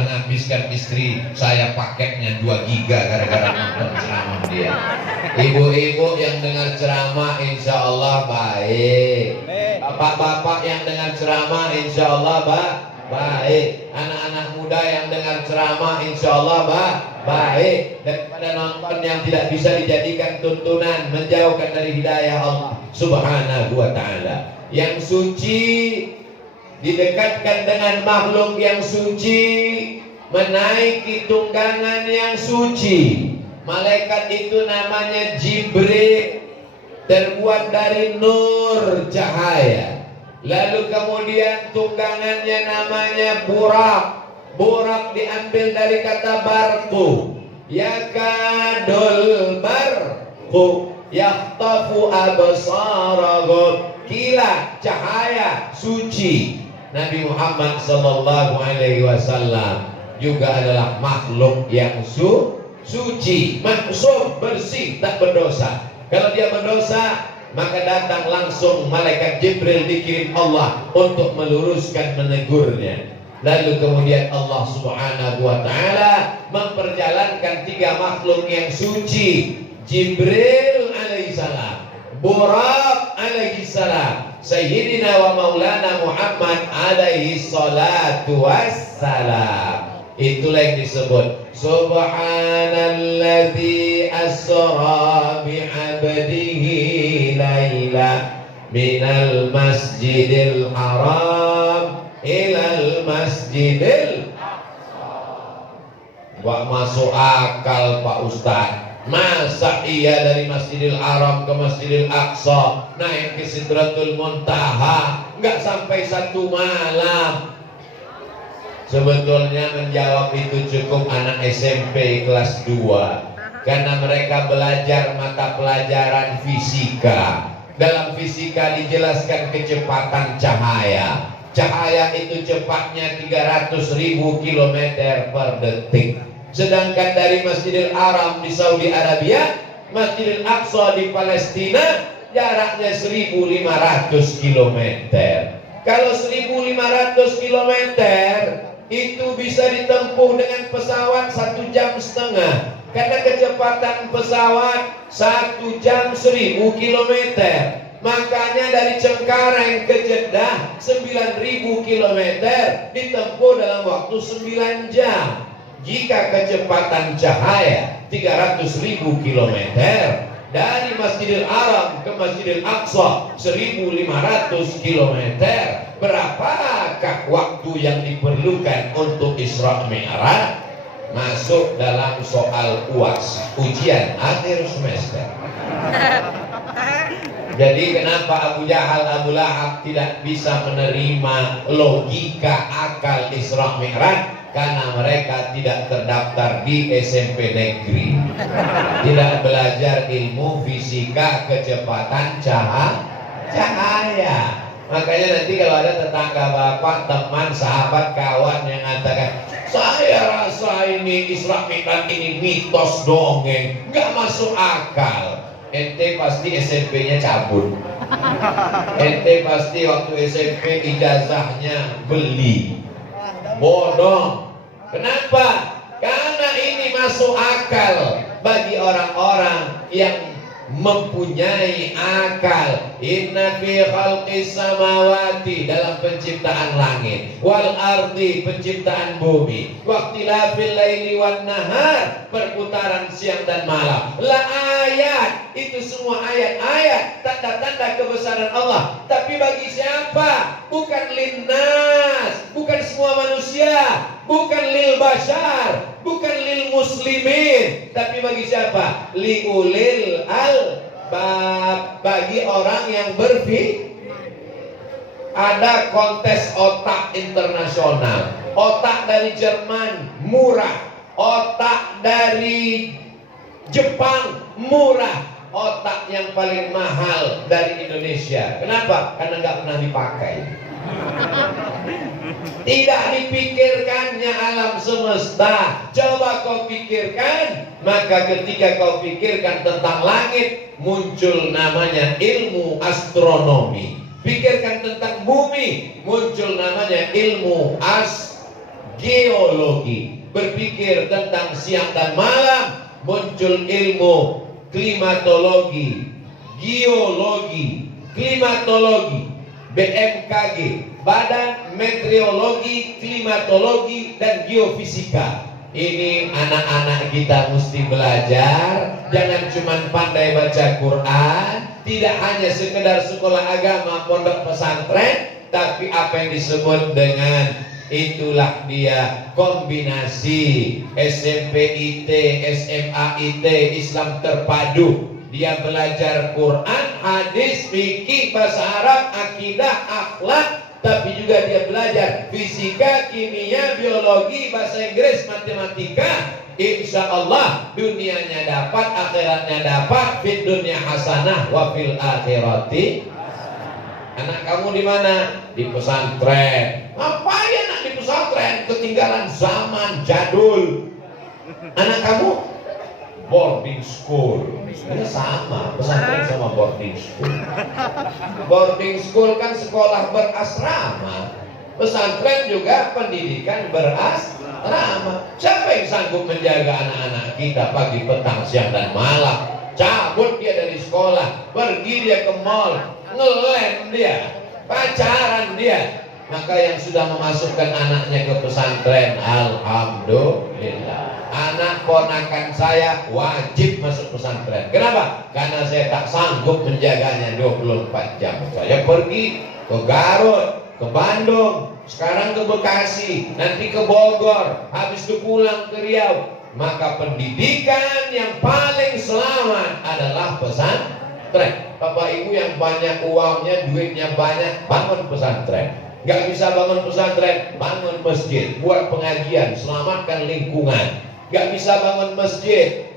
telah menghabiskan istri saya paketnya 2 giga gara-gara nonton ceramah dia. Ibu-ibu yang dengar ceramah insya Allah baik. Bapak-bapak yang dengar ceramah insya Allah baik. Anak-anak muda yang dengar ceramah insya Allah baik. Daripada nonton yang tidak bisa dijadikan tuntunan, menjauhkan dari hidayah Allah Subhanahu wa ta'ala. Yang suci didekatkan dengan makhluk yang suci, menaiki tunggangan yang suci. Malaikat itu namanya Jibril, terbuat dari nur cahaya. Lalu kemudian tunggangannya namanya Burak. Burak diambil dari kata barku. Yakadul barku yakhtafu absarahum. Kilat, cahaya, suci. Nabi Muhammad sallallahu alaihi wasallam juga adalah makhluk yang suci, maksum, bersih, tak berdosa. Kalau dia berdosa, maka datang langsung malaikat Jibril dikirim Allah untuk meluruskan, menegurnya. Lalu kemudian Allah Subhanahu wa ta'ala memperjalankan 3 makhluk yang suci. Jibril alaihissalam, Burak alaihissalam, Sayyidina wa Maulana Muhammad alaihi salatu wassalam. Itulah yang disebut Subhanalladzi asra bi'abdihi laila minal masjidil haram ilal masjidil aqsa. Gak masuk akal Pak Ustadz. Masa iya dari Masjidil Haram ke Masjidil Aqsa naik ke Sidratul Muntaha nggak sampai 1 malam? Sebetulnya menjawab itu cukup anak SMP kelas 2, karena mereka belajar mata pelajaran fisika. Dalam fisika dijelaskan kecepatan cahaya. Cahaya itu cepatnya 300.000 km per detik. Sedangkan dari Masjidil Haram di Saudi Arabia, Masjidil Aqsa di Palestina, jaraknya 1.500 km. Kalau 1.500 km itu bisa ditempuh dengan pesawat 1,5 jam. Karena kecepatan pesawat 1 jam 1.000 km. Makanya dari Cengkareng ke Jeddah 9.000 km ditempuh dalam waktu 9 jam. Jika kecepatan cahaya 300.000 km dari Masjidil Haram ke Masjidil Aqsa 1.500 km, berapakah waktu yang diperlukan untuk Isra Mi'raj? Masuk dalam soal UAS, ujian akhir semester. Jadi kenapa Abu Jahal, Abu Lahab tidak bisa menerima logika akal Isra Mi'raj? Karena mereka tidak terdaftar di SMP negeri, tidak belajar ilmu fisika kecepatan cahaya. Makanya nanti kalau ada tetangga bapak, teman, sahabat, kawan yang mengatakan, saya rasa ini Isra Mi'raj ini mitos dongeng, nggak masuk akal. Ente pasti SMP-nya cabut. Ente pasti waktu SMP ijazahnya beli. Bodoh. Kenapa? Karena ini masuk akal bagi orang-orang yang mempunyai akal. Inna fi khalqis samawati, dalam penciptaan langit, wal ardi, penciptaan bumi, waqtilafil laili wan nahar, perputaran siang dan malam, la ayat, itu semua ayat-ayat, tanda-tanda kebesaran Allah. Tapi bagi siapa? Bukan linnas, bukan semua manusia, bukan lil bashar, bukan lil muslimin, tapi bagi siapa? Liulil albab, bagi orang yang berpikir. Ada kontes otak internasional. Otak dari Jerman murah, otak dari Jepang murah, otak yang paling mahal dari Indonesia. Kenapa? Karena nggak pernah dipakai. Tidak dipikirkannya alam semesta. Coba kau pikirkan. Maka ketika kau pikirkan tentang langit, muncul namanya ilmu astronomi. Pikirkan tentang bumi, muncul namanya ilmu geologi, berpikir tentang siang dan malam. Muncul ilmu klimatologi, geologi, klimatologi, BMKG, Badan Meteorologi, Klimatologi, dan Geofisika. Ini anak-anak kita mesti belajar. Jangan cuma pandai baca Quran, tidak hanya sekedar sekolah agama, pondok pesantren, tapi apa yang disebut dengan itulah dia kombinasi SMP IT, SMA IT, Islam terpadu. Dia belajar Quran, hadis, fikih, bahasa Arab, akidah, akhlak, tapi juga dia belajar fisika, kimia, biologi, bahasa Inggris, matematika. Insya Allah dunianya dapat, akhiratnya dapat. Fid dunya hasanah wa fil akhirati. Anak kamu di mana? Di pesantren. Ngapain anak di pesantren? Ketinggalan zaman jadul. Anak kamu boarding school. Ini sama, pesantren sama boarding school. Boarding school kan sekolah berasrama. Pesantren juga pendidikan berasrama. Siapa yang sanggup menjaga anak-anak kita pagi, petang, siang, dan malam? Cabut dia dari sekolah, pergi dia ke mall, ngelem dia, pacaran dia. Maka yang sudah memasukkan anaknya ke pesantren, alhamdulillah. Anak ponakan saya wajib masuk pesantren. Kenapa? Karena saya tak sanggup menjaganya 24 jam. Saya pergi ke Garut, ke Bandung, sekarang ke Bekasi, nanti ke Bogor, habis itu pulang ke Riau. Maka pendidikan yang paling selamat adalah pesantren. Bapak Ibu yang banyak uangnya, duitnya banyak, bangun pesantren. Gak bisa bangun pesantren, bangun masjid, buat pengajian, selamatkan lingkungan. Gak bisa bangun masjid,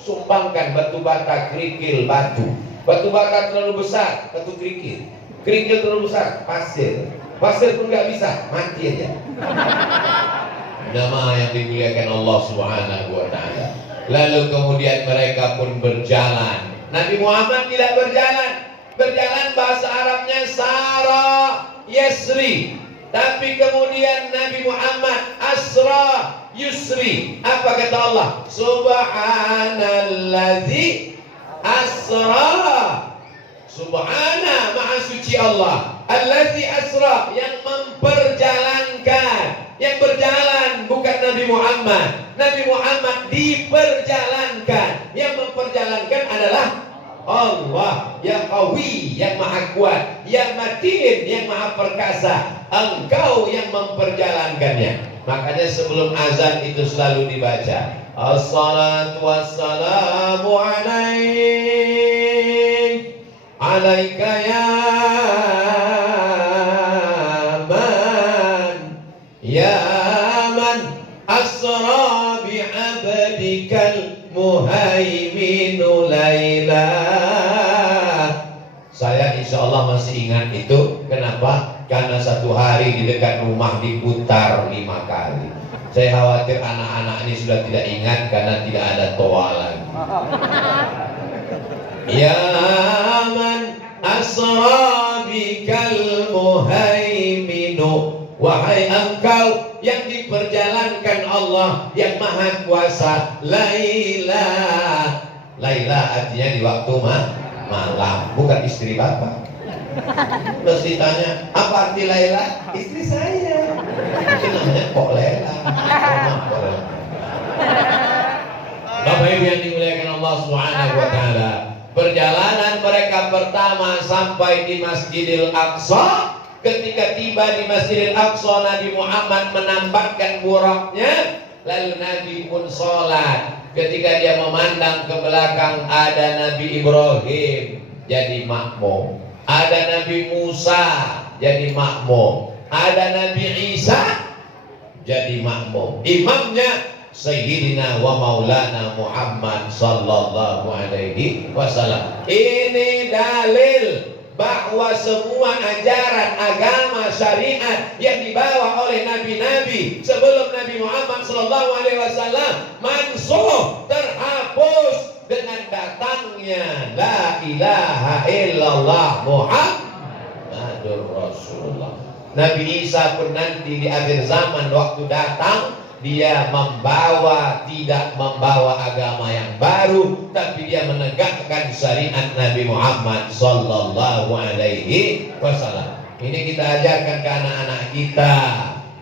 sumbangkan batu bata, kerikil, batu. Batu bata terlalu besar, batu kerikil. Kerikil terlalu besar, pasir. Pasir pun gak bisa, mati aja. Nama yang dimuliakan Allah Subhanahu wa ta'ala. Lalu kemudian mereka pun berjalan. Nabi Muhammad tidak berjalan. Berjalan bahasa Arabnya Sara Yasri. Tapi kemudian Nabi Muhammad Asra Yusri. Apa kata Allah? Subhanallazi asra. Subhana, maha suci Allah. Allazi asra, yang memperjalankan. Yang berjalan bukan Nabi Muhammad. Nabi Muhammad diperjalankan. Yang memperjalankan adalah Allah, yang Qawi, yang maha kuat, yang Matin, yang maha perkasa. Engkau yang memperjalankannya. Makanya sebelum azan itu selalu dibaca, Assalatu wassalamu alaika ya man asra bi'abdikal muhaiminu laila. Saya insya Allah masih ingat itu. Kenapa? Karena satu hari di dekat rumah diputar 5 kali. Saya khawatir anak-anak ini sudah tidak ingat karena tidak ada toa lagi. Ya man asra bikal muhaiminu, wahai engkau yang diperjalankan Allah yang maha kuasa. Laila. Laila artinya di waktu malam, bukan istri bapak. Terus ditanya, apa arti Laila? Istri saya. Itu namanya kok Laila. Bapak Ibu yang dimuliakan Allah Subhanahu wa ta'ala. Perjalanan mereka pertama sampai di Masjidil Aqsa. Ketika tiba di Masjidil Aqsa, Nabi Muhammad menampakkan buraknya. Lalu Nabi pun sholat. Ketika dia memandang ke belakang, ada Nabi Ibrahim jadi makmum, ada Nabi Musa jadi makmum, ada Nabi Isa jadi makmum. Imamnya Sayyidina wa Maulana Muhammad sallallahu alaihi wasallam. Ini dalil bahwa semua ajaran agama syariat yang dibawa oleh nabi-nabi sebelum Nabi Muhammad sallallahu alaihi wasallam mansuh, terhapus dengan datangnya la ilaha illallah Muhammadur Rasulullah. Nabi Isa pun nanti di akhir zaman waktu datang, dia tidak membawa agama yang baru, tapi dia menegakkan syariat Nabi Muhammad sallallahu alaihi wasallam. Ini kita ajarkan ke anak-anak kita.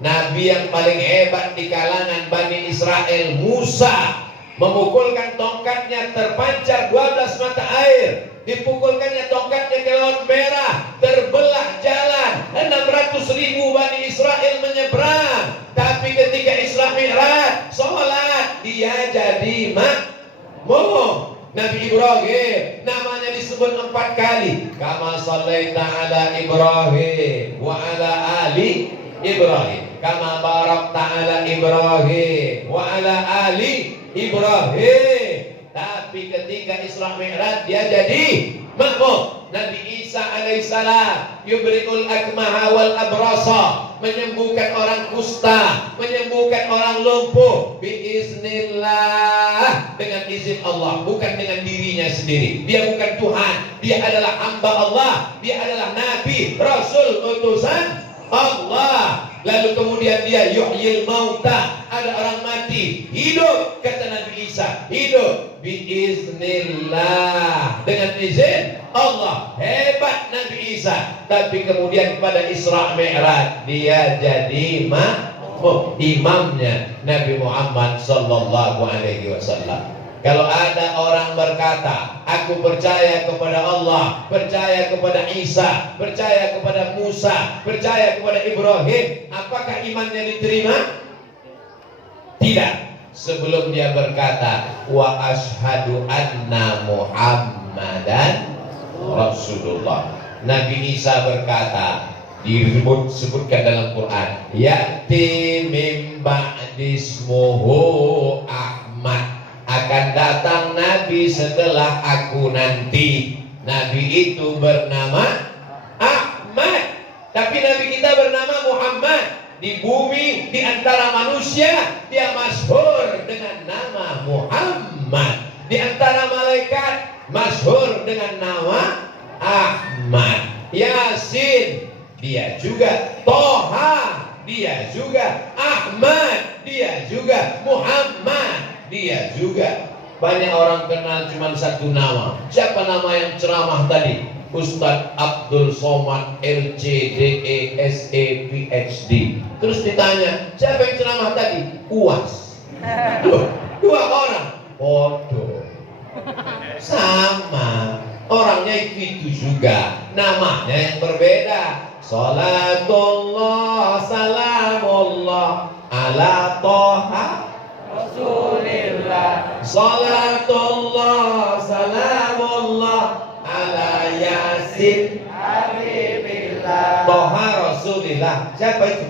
Nabi yang paling hebat di kalangan Bani Israel, Musa, memukulkan tongkatnya, terpancar 12 mata air. Dipukulkannya tongkatnya ke Laut Merah, terbelah jalan. 600.000 Bani Israel menyeberang. Tapi ketika Isra Mi'raj, sholat, dia jadi makmum. Nabi Ibrahim namanya disebut 4 kali. Kama shallaita ala Ibrahim wa ala ali Ibrahim, kama barakta ala Ibrahim wa ala ali Ibrahim. Tapi ketika Isra Mi'raj dia jadi makmum. Nabi Isa alaihissalam yubri'ul akmaha wal abrasa, menyembuhkan orang kusta, menyembuhkan orang lumpuh biiznillah, dengan izin Allah, bukan dengan dirinya sendiri. Dia bukan Tuhan, dia adalah hamba Allah, dia adalah nabi, rasul, utusan Allah. Lalu kemudian dia yuhyil mauta, ada orang mati hidup, kata Nabi Isa, hidup biiznillah, dengan izin Allah. Hebat Nabi Isa. Tapi kemudian pada Isra Mi'raj dia jadi imamnya Nabi Muhammad sallallahu alaihi wasallam. Kalau ada orang berkata, aku percaya kepada Allah, percaya kepada Isa, percaya kepada Musa, percaya kepada Ibrahim, apakah imannya diterima? Tidak. Sebelum dia berkata, wa ashhadu anna Muhammadan Rasulullah, Nabi Isa berkata, disebutkan dalam Quran, ya'ti mim ba'dismuhu Ahmad, akan datang Nabi setelah aku nanti. Nabi itu bernama Ahmad, tapi Nabi kita bernama Muhammad. Di bumi, di antara manusia, dia masyhur dengan nama Muhammad. Di antara malaikat, masyhur dengan nama Ahmad. Yasin, dia juga. Toha, dia juga. Ahmad, dia juga. Muhammad, dia juga. Banyak orang kenal cuma satu nama. Siapa nama yang ceramah tadi? Ustadz Abdul Somad LCDE PhD. Terus ditanya, siapa yang ceramah tadi? UAS. Dua orang. Bodoh. Sama. Orangnya itu juga, namanya yang berbeda. Salatullah salamullah ala Toha Rasulillah. Salatullah salamullah ala Yasin Habibillah. Toha Rasulillah, siapa itu?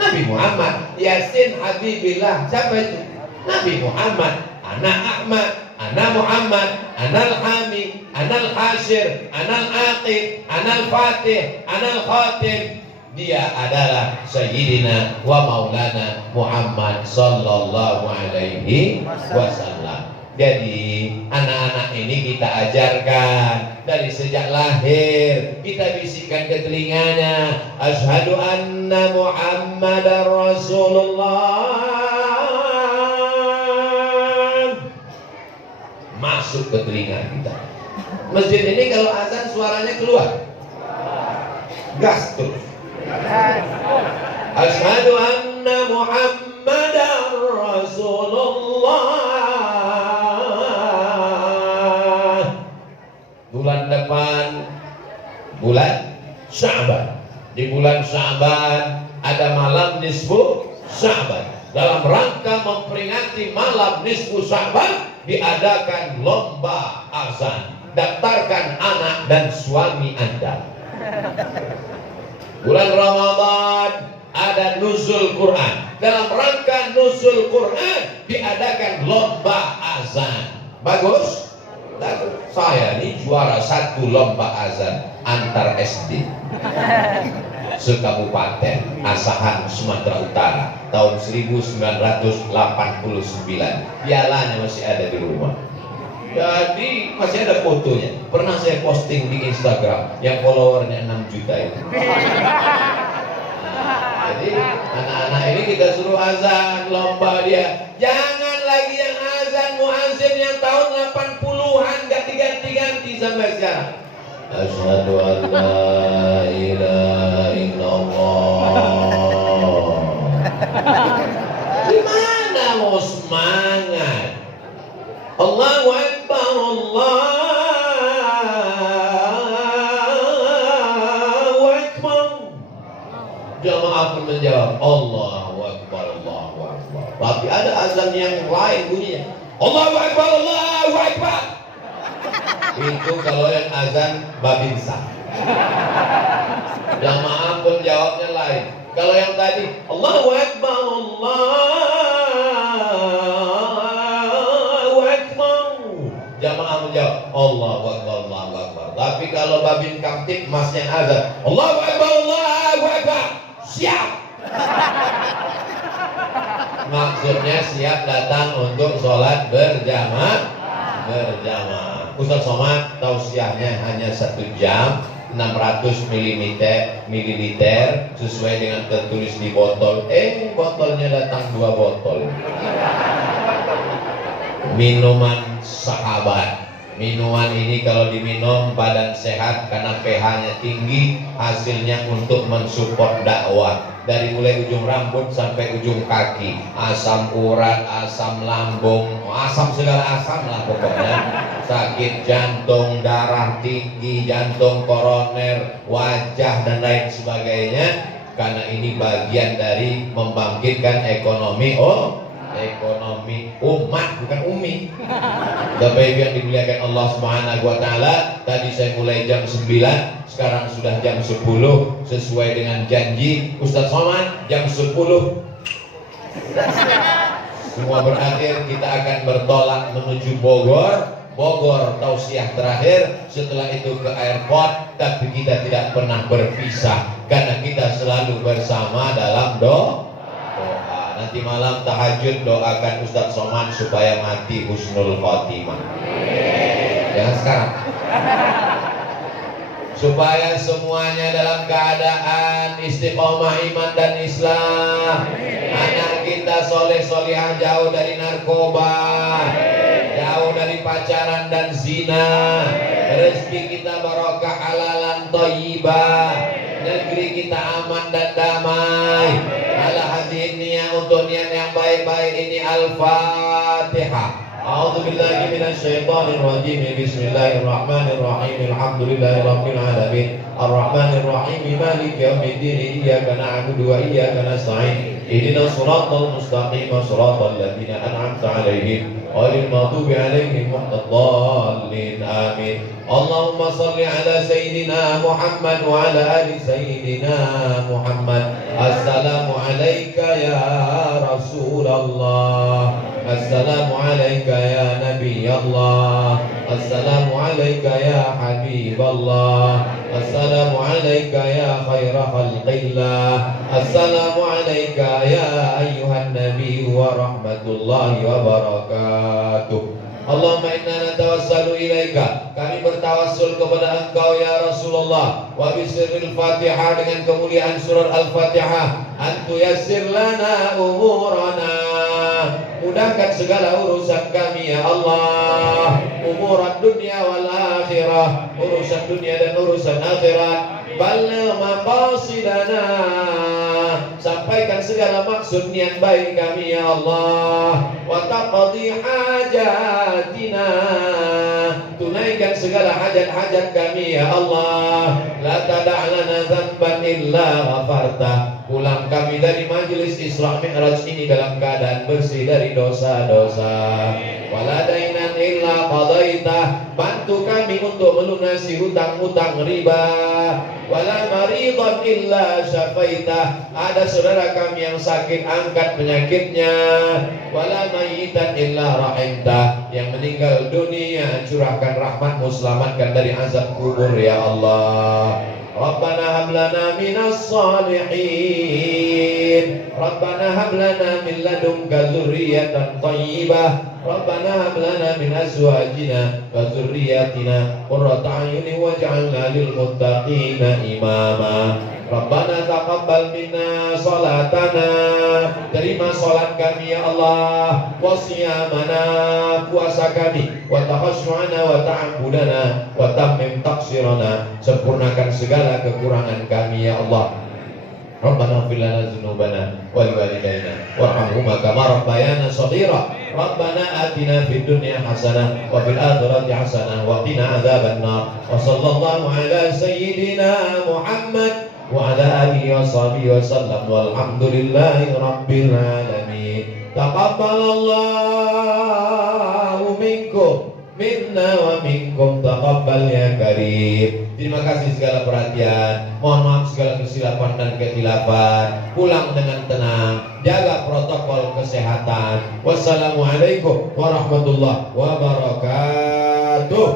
Nabi Muhammad. Yasin Habibillah, siapa itu? Nabi Muhammad. Ana Ahmad, ana Muhammad, ana Al-Hami, ana Al-Hashir, ana Al-Aqib, ana Al-Fatih, ana Al-Khatim. Dia adalah Sayyidina wa Maulana Muhammad sallallahu alaihi wasallam. Jadi anak-anak ini kita ajarkan dari sejak lahir, kita bisikkan ke telinganya, asyhadu anna Muhammadar Rasulullah, masuk ke telinga kita. Masjid ini kalau azan suaranya keluar, gas terus. Asyhadu anna Muhammadar Rasulullah. Bulan depan bulan Sya'ban. Di bulan Sya'ban ada malam nisfu Sya'ban. Dalam rangka memperingati malam nisfu Sya'ban diadakan lomba azan. Daftarkan anak dan suami Anda. Bulan Ramadan ada nuzul Quran. Dalam rangka nuzul Quran diadakan lomba azan. Bagus? Bagus. Saya ini juara 1 lomba azan antar SD sekabupaten Asahan, Sumatera Utara, tahun 1989. Pialanya masih ada di rumah. Jadi masih ada fotonya. Pernah saya posting di Instagram yang followernya 6 juta itu. Anak-anak ini kita suruh azan, lomba dia. Jangan lagi yang azan muazzin yang tahun 80-an ganti-ganti sampai sekarang. Asyhadu an la ilaha illallah. Gimana mau semangat? Allahu Akbar, Allahu Akbar. Jamaah pun menjawab Allahu Akbar, Allahu Akbar. Tapi ada azan yang lain bunyinya Allahu Akbar, Allahu Akbar. Itu kalau yang azan babinsa. Jamaah pun jawabnya lain. Kalau yang tadi Allahu Akbar, Allahu Akbar, jamaah menjawab Allahu Akbar, Allahu Akbar. Tapi kalau babin kamtip masnya azan Allahu Akbar, Allahu Akbar, siap. Maksudnya siap datang untuk sholat berjamaah. Ustaz Somad tausiahnya hanya 1 jam 600 mililiter sesuai dengan tertulis di botol. Botolnya datang 2 botol. Minuman sahabat. Minuman ini kalau diminum badan sehat karena pH-nya tinggi, hasilnya untuk mensupport dakwah. Dari mulai ujung rambut sampai ujung kaki, asam urat, asam lambung, asam segala asam lah pokoknya. Sakit jantung, darah tinggi, jantung koroner, wajah dan lain sebagainya. Karena ini bagian dari membangkitkan ekonomi. Ekonomi umat, bukan umi. Bapak Ibu yang dimuliakan Allah Subhanahu wa taala, tadi saya mulai jam 9, sekarang sudah jam 10 sesuai dengan janji Ustaz Somad jam 10. Semua berakhir, kita akan bertolak menuju Bogor tausiah terakhir, setelah itu ke airport, tapi kita tidak pernah berpisah karena kita selalu bersama dalam doa. Nanti malam tahajud doakan Ustaz Somad supaya mati husnul khotimah. Jangan sekarang. Supaya semuanya dalam keadaan istiqomah iman dan Islam. Anak kita soleh solihah, jauh dari narkoba, jauh dari pacaran dan zina. Rezeki kita barokah halalan thayyibah. Negeri kita aman dan damai. Ala hadirin niat untuk niat yang baik-baik ini. Al-Fatihah. A'udzubillahi minasyaitonir rajim. Bismillahirrahmanirrahim. Alhamdulillahirabbil alamin. Arrahmanirrahim. Maliki yaumiddin. Iyyaka na'budu wa iyyaka nasta'in. Ihdinas siratal mustaqim. Siratal ladzina an'amta 'alaihim ghairil maghdubi 'alaihim waladdallin. Amin. Allahumma shalli ala sayyidina Muhammad wa ala ali sayyidina Muhammad. Assalamu alayka ya Rasulullah. Assalamu alayka ya Nabi Allah. Assalamu alayka ya Habib Allah. Assalamu alayka ya khaira khalqillah. Assalamu alayka ya ayyuhan Nabi wa rahmatullahi wa barakatuh. Allahumma inna natawassalu ilaika, kami bertawassul kepada Engkau ya Rasulullah, wa bisirril Fatihah, dengan kemuliaan surat Al-Fatihah, antu yassir lana umurana, mudahkan segala urusan kami ya Allah, umuran dunia wal akhirah, urusan dunia dan urusan akhirat, balligh maqasidana, sampaikan segala maksud niat baik kami ya Allah, wa taqdi hajatina, tunaikan segala hajat-hajat kami ya Allah, la tada'lana dzamban illa ghafarta, pulang kami dari majelis Isra Mi'raj ini dalam keadaan bersih dari dosa-dosa, wala dainan illa qadaita, bantu kami untuk melunasi hutang-hutang riba, wala maridan illa syafaita, ada saudara kami yang sakit, angkat penyakitnya, wala mayyitan illa rahimta, yang meninggal dunia curahkan rahmatmu, selamatkan dari azab kubur ya Allah. Rabbana hab lana minas salihin الصالحين ربنا هب لنا من لدنك ذرية طيبة ربنا هب لنا من أزواجنا وذرياتنا قرة أعين واجعلنا للمتقين إماما Rabbana taqabbal minna salatana, terima salat kami ya Allah, wa siyamana, puasa kami, wa takhasyu'ana wa ta'abudana, wa tammim taqsirana, sempurnakan segala kekurangan kami ya Allah. Rabbana ighfir lana dzunubana wa liwalidayna warhamhuma kama rabbayana shaghira. Rabbana atina fid dunya hasanah wa fil akhirati hasanah wa qina adzabannar. Wa sallallahu ala sayyidina Muhammad wa ala alihi wa sahbihi wa sallam walhamdulillahi rabbil alamin. Taqabbalallahu minkum minna wa minkum taqabbal ya karim. Terima kasih segala perhatian. Mohon maaf segala kesilapan dan kekhilafan. Pulang dengan tenang. Jaga protokol kesehatan. Wassalamualaikum warahmatullahi wabarakatuh.